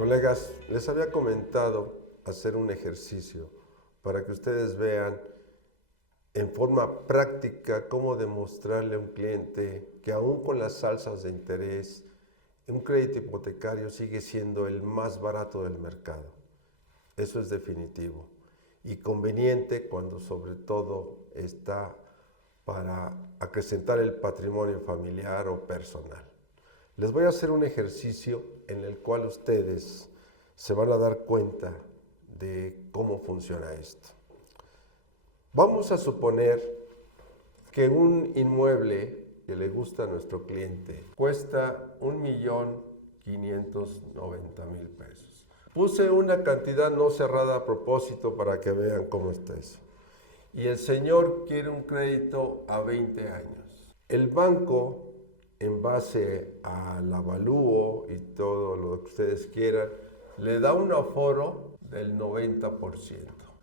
Colegas, les había comentado hacer un ejercicio para que ustedes vean en forma práctica cómo demostrarle a un cliente que aún con las alzas de interés, un crédito hipotecario sigue siendo el más barato del mercado. Eso es definitivo y conveniente cuando sobre todo está para acrecentar el patrimonio familiar o personal. Les voy a hacer un ejercicio en el cual ustedes se van a dar cuenta de cómo funciona esto. Vamos a suponer que un inmueble que le gusta a nuestro cliente cuesta 1,590,000 pesos. Puse una cantidad no cerrada a propósito para que vean cómo está eso. Y el señor quiere un crédito a 20 años. El banco, en base al avalúo y todo lo que ustedes quieran, le da un aforo del 90%,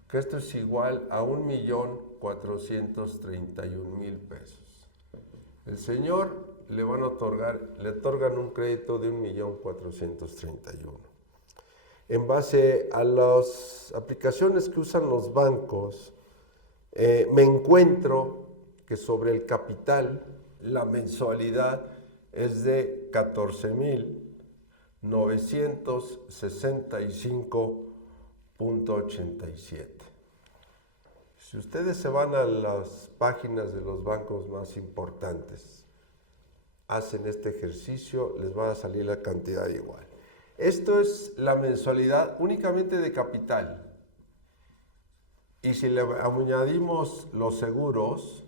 que esto es igual a 1,431,000 pesos. El señor le otorgan un crédito de 1,431,000. En base a las aplicaciones que usan los bancos, me encuentro que sobre el capital la mensualidad es de 14,965,87. Si ustedes se van a las páginas de los bancos más importantes, hacen este ejercicio, les va a salir la cantidad igual. Esto es la mensualidad únicamente de capital. Y si le añadimos los seguros,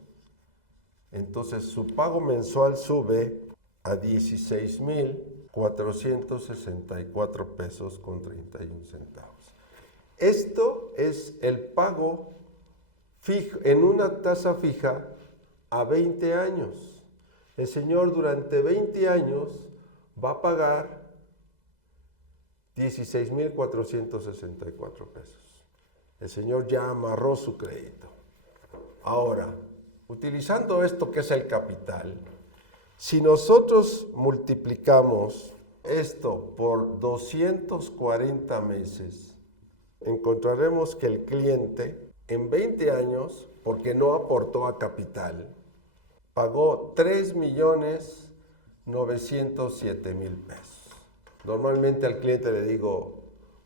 entonces su pago mensual sube a 16,464 pesos con 31 centavos. Esto es el pago fijo, en una tasa fija a 20 años. El señor durante 20 años va a pagar 16,464 pesos. El señor ya amarró su crédito. Ahora, utilizando esto que es el capital, si nosotros multiplicamos esto por 240 meses, encontraremos que el cliente en 20 años, porque no aportó a capital, pagó 3,907,000 pesos. Normalmente al cliente le digo,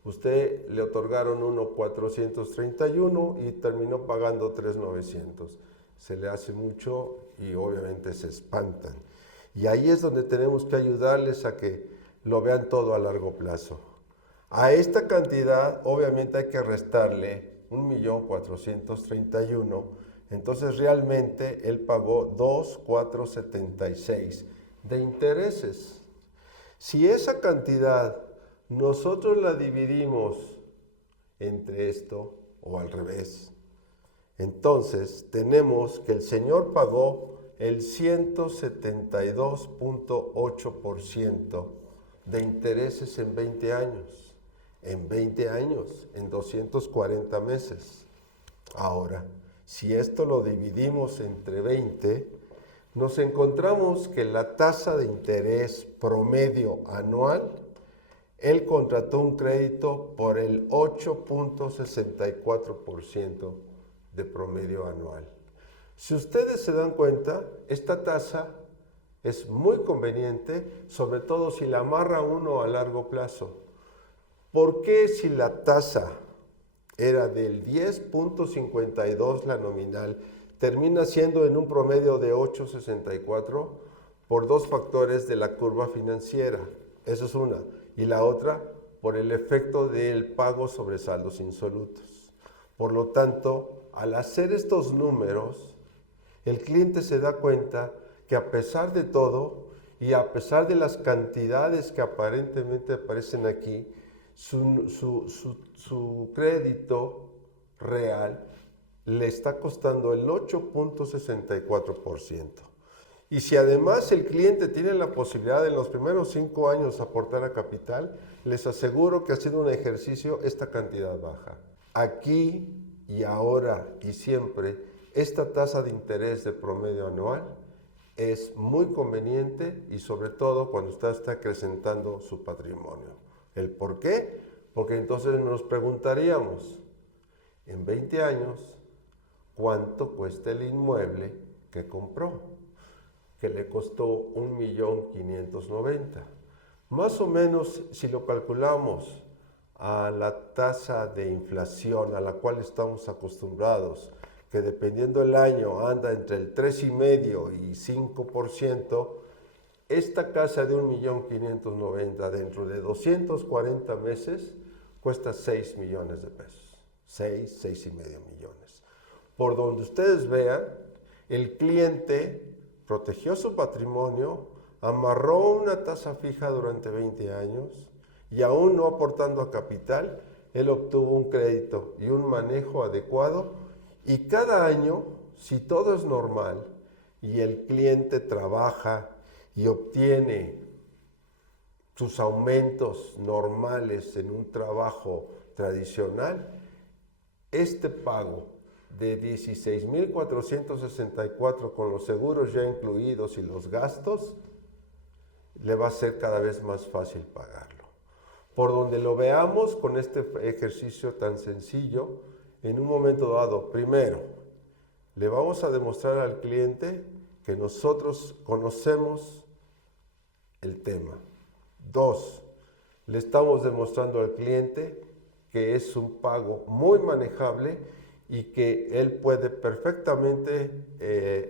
usted le otorgaron 1,431 y terminó pagando 3,900. Se le hace mucho y obviamente se espantan. Y ahí es donde tenemos que ayudarles a que lo vean todo a largo plazo. A esta cantidad obviamente hay que restarle 1,431,000. Entonces realmente él pagó 2,476 de intereses. Si esa cantidad nosotros la dividimos entre esto o al revés, entonces tenemos que el señor pagó el 172,8% de intereses en 20 años. En 20 años, en 240 meses. Ahora, si esto lo dividimos entre 20, nos encontramos que la tasa de interés promedio anual, él contrató un crédito por el 8,64% de promedio anual. Si ustedes se dan cuenta, esta tasa es muy conveniente, sobre todo si la amarra uno a largo plazo. ¿Por qué si la tasa era del 10,52 la nominal, termina siendo en un promedio de 8,64 por dos factores de la curva financiera? Eso es una. Y la otra, por el efecto del pago sobre saldos insolutos. Por lo tanto, al hacer estos números, el cliente se da cuenta que a pesar de todo y a pesar de las cantidades que aparentemente aparecen aquí, su crédito real le está costando el 8,64%. Y si además el cliente tiene la posibilidad de en los primeros 5 años aportar a capital, les aseguro que ha sido un ejercicio esta cantidad baja. Aquí y ahora y siempre, esta tasa de interés de promedio anual es muy conveniente y sobre todo cuando usted está acrecentando su patrimonio. ¿El por qué? Porque entonces nos preguntaríamos, en 20 años, ¿cuánto cuesta el inmueble que compró? Que le costó 1.590.000. Más o menos, si lo calculamos a la tasa de inflación a la cual estamos acostumbrados, que dependiendo del año anda entre el 3,5% y 5%, esta casa de 1.590.000 dentro de 240 meses cuesta 6 millones de pesos. 6,5 millones. Por donde ustedes vean, el cliente protegió su patrimonio, amarró una tasa fija durante 20 años y aún no aportando a capital, él obtuvo un crédito y un manejo adecuado, y cada año, si todo es normal y el cliente trabaja y obtiene sus aumentos normales en un trabajo tradicional, este pago de 16,464 con los seguros ya incluidos y los gastos, le va a ser cada vez más fácil pagarlo. Por donde lo veamos con este ejercicio tan sencillo, en un momento dado, primero, le vamos a demostrar al cliente que nosotros conocemos el tema. 2, le estamos demostrando al cliente que es un pago muy manejable y que él puede perfectamente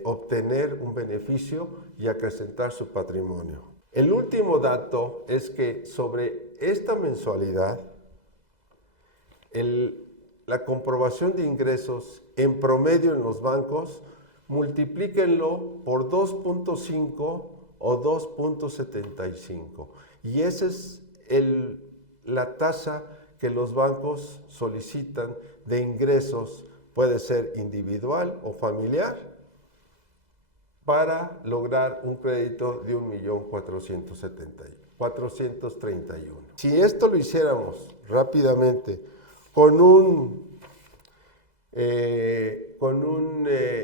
obtener un beneficio y acrecentar su patrimonio. El último dato es que sobre esta mensualidad, la comprobación de ingresos en promedio en los bancos, multiplíquenlo por 2.5 o 2.75. Y esa es la tasa que los bancos solicitan de ingresos, puede ser individual o familiar, para lograr un crédito de 1.431.000. Si esto lo hiciéramos rápidamente con un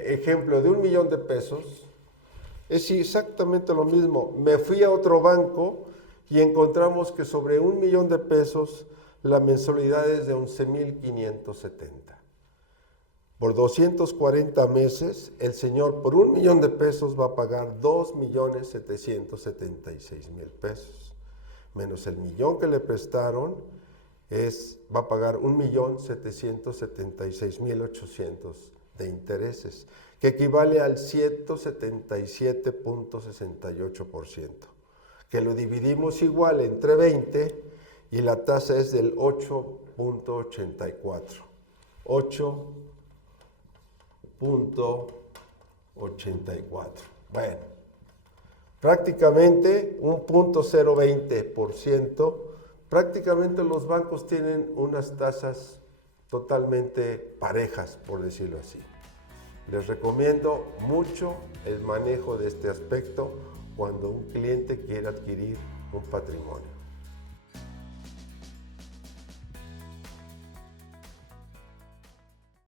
ejemplo de 1 millón de pesos, es exactamente lo mismo. Me fui a otro banco y encontramos que sobre 1 millón de pesos la mensualidad es de 11,570. Por 240 meses, el señor por 1 millón de pesos va a pagar 2,776,000 pesos. Menos el millón que le prestaron, va a pagar 1,776,800 de intereses, que equivale al 177.68%, que lo dividimos igual entre 20 y la tasa es del 8.84. 8.84. Bueno, prácticamente un 0.020%. Prácticamente los bancos tienen unas tasas totalmente parejas, por decirlo así. Les recomiendo mucho el manejo de este aspecto cuando un cliente quiere adquirir un patrimonio.